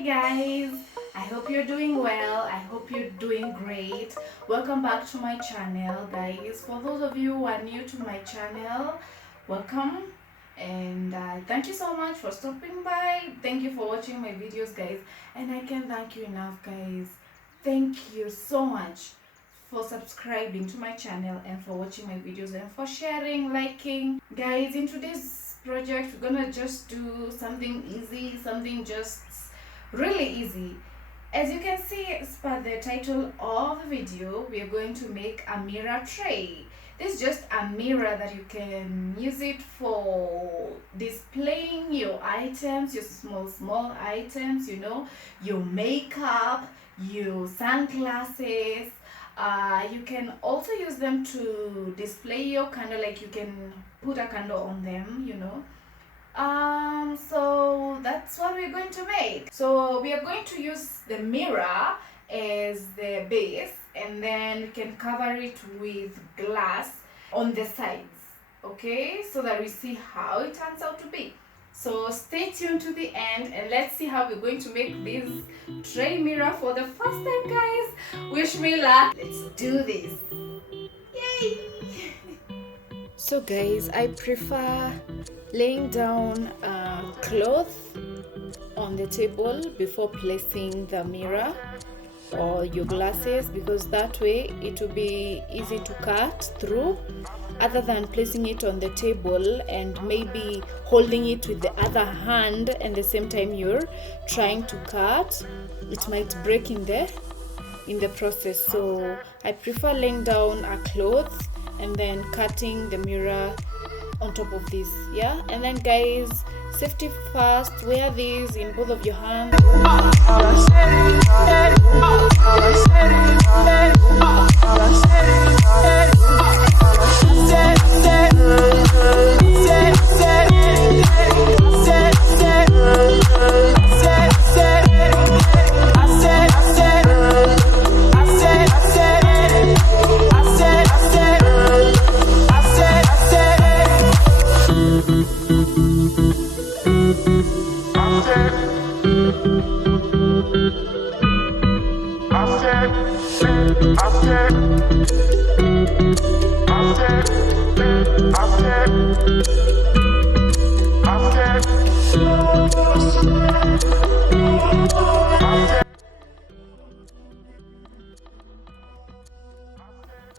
Hi guys, I hope you're doing well. I hope you're doing great. Welcome back to my channel, guys. For those of you who are new to my channel, welcome, and thank you so much for stopping by. Thank you for watching my videos, guys, and I can't thank you enough, guys. Thank you so much for subscribing to my channel and for watching my videos and for sharing, liking. Guys, in today's project we're gonna just do something easy, something just really easy. As you can see, as per the title of the video, we are going to make a mirror tray. This is just a mirror that you can use it for displaying your items, your small items, you know, your makeup, your sunglasses. You can also use them to display your candle, like you can put a candle on them, you know. So that's what we're going to make. So we are going to use the mirror as the base, and then we can cover it with glass on the sides, okay, so that we see how it turns out to be. So stay tuned to the end and let's see how we're going to make this tray mirror for the first time, guys. Wish me luck. Let's do this. Yay! So guys, I prefer laying down a cloth on the table before placing the mirror or your glasses, because that way it will be easy to cut through, other than placing it on the table and maybe holding it with the other hand and the same time you're trying to cut. It might break in the process. So I prefer laying down a cloth and then cutting the mirror on top of this. Yeah, and then guys, safety first, wear these in both of your hands.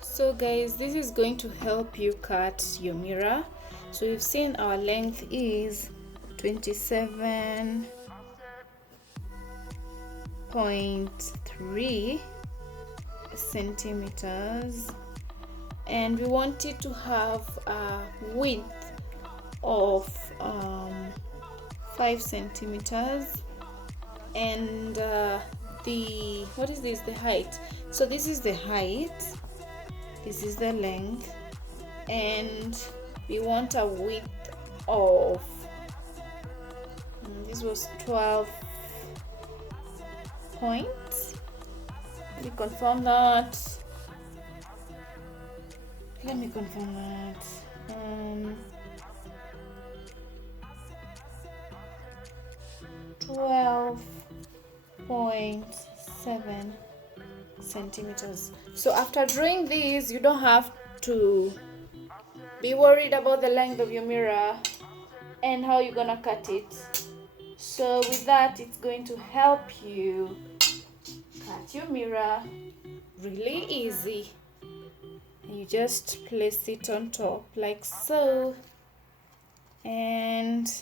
So guys, this is going to help you cut your mirror. So you've seen our length is 27.3 centimeters, and we want it to have a width of 5 centimeters, and the height. So this is the height, this is the length, and we want a width of, this was 12 points. Let me confirm that. 12.7 centimeters. So after drawing these, you don't have to be worried about the length of your mirror and how you're gonna cut it. So with that, it's going to help you cut your mirror really easy. You just place it on top like so, and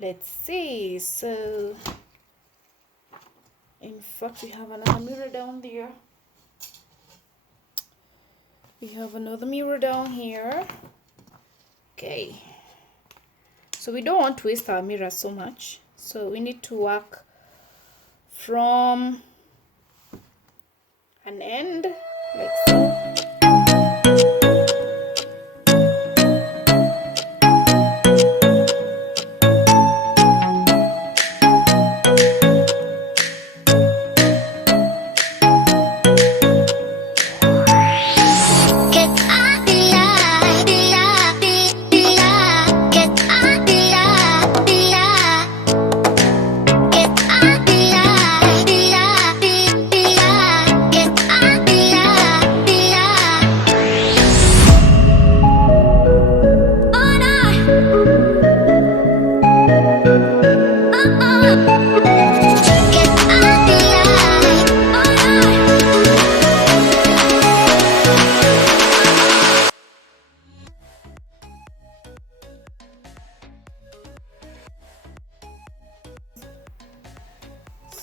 let's see. So in fact, we have another mirror down there. We have another mirror down here. Okay, so we don't want to waste our mirror so much, so we need to work from an end like so. Get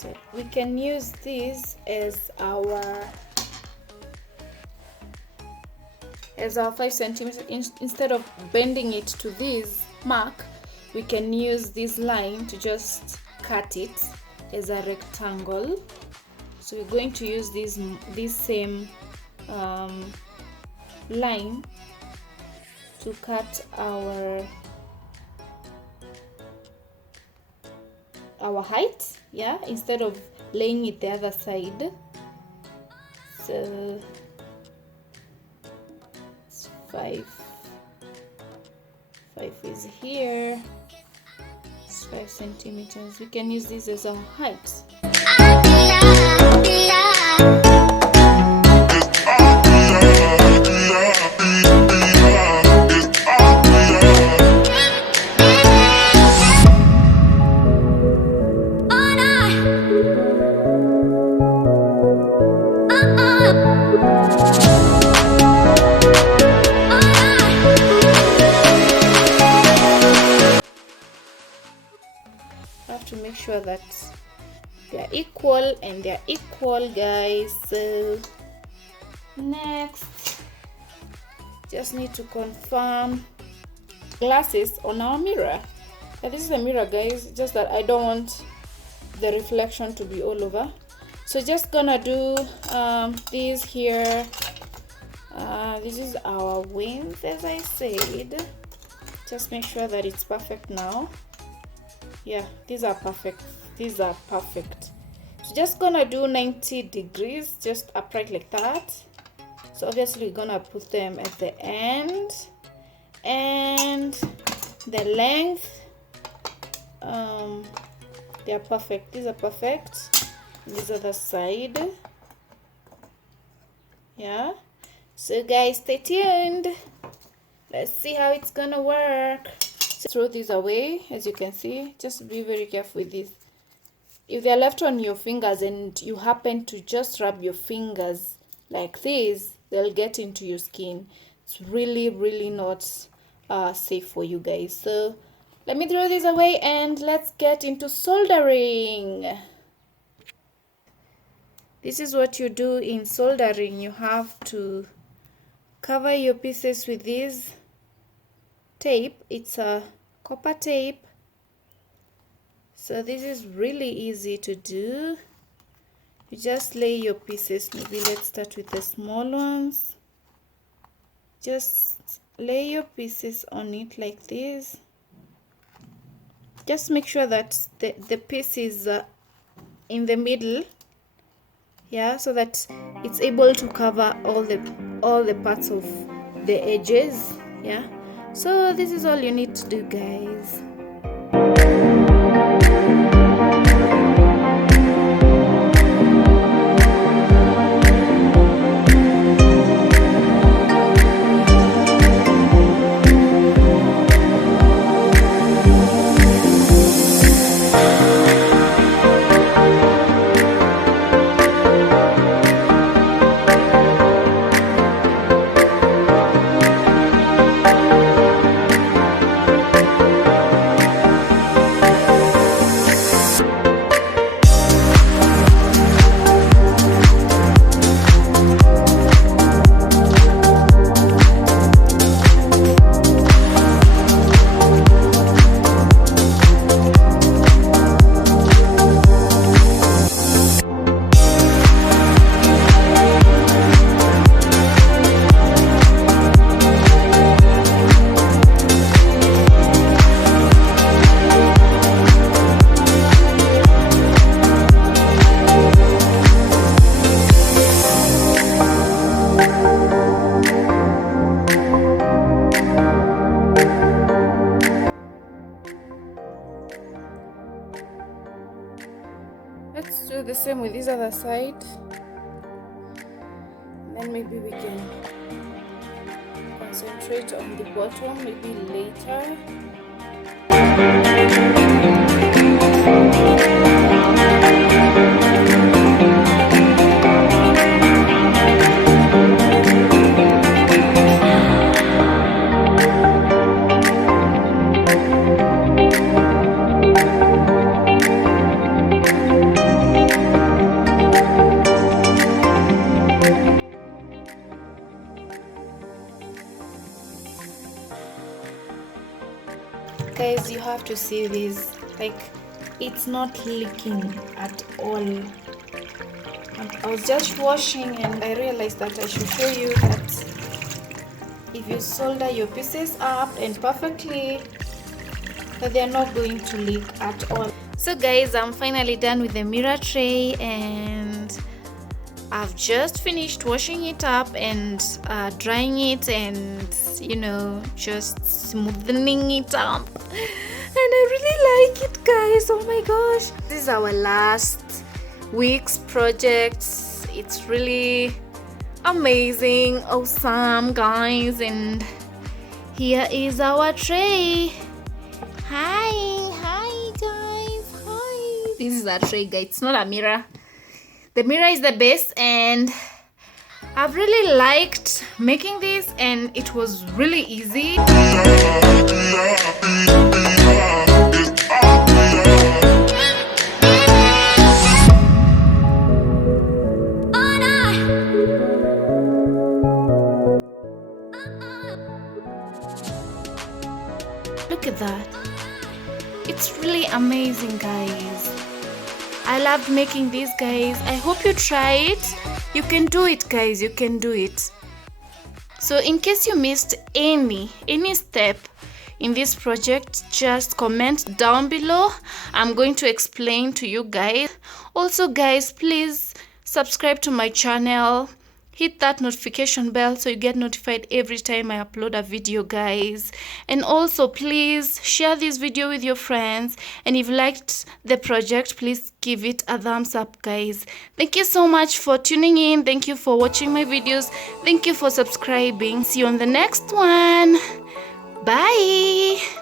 So we can use this as our 5 centimeters. Instead of bending it to this mark, we can use this line to just cut it as a rectangle. So we're going to use this same line to cut our height, yeah, instead of laying it the other side. So it's 5 is here. It's 5 centimeters. We can use this as our height. To make sure that they're equal, and they're equal, guys. So next, just need to confirm glasses on our mirror. This is the mirror, guys, just that I don't want the reflection to be all over. So just gonna do this here. This is our width, as I said. Just make sure that it's perfect now. Yeah, these are perfect. So just gonna do 90 degrees, just upright like that. So obviously we're gonna put them at the end, and the length, they are perfect. These are perfect. This other side, yeah. So guys, stay tuned. Let's see how it's gonna work. Throw these away. As you can see, just be very careful with this. If they're left on your fingers and you happen to just rub your fingers like this, they'll get into your skin. It's really not safe for you guys. So let me throw these away and let's get into soldering. This is what you do in soldering. You have to cover your pieces with this tape. It's a copper tape. So this is really easy to do. You just lay your pieces. Maybe let's start with the small ones. Just lay your pieces on it like this. Just make sure that the piece is in the middle, yeah, so that it's able to cover all the parts of the edges, yeah. So this is all you need to do, guys. Let's do the same with this other side. Then maybe we can concentrate on the bottom maybe later. Guys, you have to see this, like it's not leaking at all. And I was just washing and I realized that I should show you that if you solder your pieces up and perfectly, that they are not going to leak at all. So guys, I'm finally done with the mirror tray and I've just finished washing it up and drying it and just smoothing it up, and I really like it, guys. Oh my gosh, this is our last week's project. It's really amazing, awesome, guys. And here is our tray. Hi guys, hi. This is our tray, guys. It's not a mirror. The mirror is the best, and I've really liked making this, and it was really easy. Look at that. It's really amazing, guys. I loved making this, guys. I hope you try it. You can do it, guys. You can do it. So in case you missed any step in this project, just comment down below. I'm going to explain to you guys. Also, guys, please subscribe to my channel. Hit that notification bell so you get notified every time I upload a video, guys. And also, please share this video with your friends. And if you liked the project, please give it a thumbs up, guys. Thank you so much for tuning in. Thank you for watching my videos. Thank you for subscribing. See you on the next one. Bye.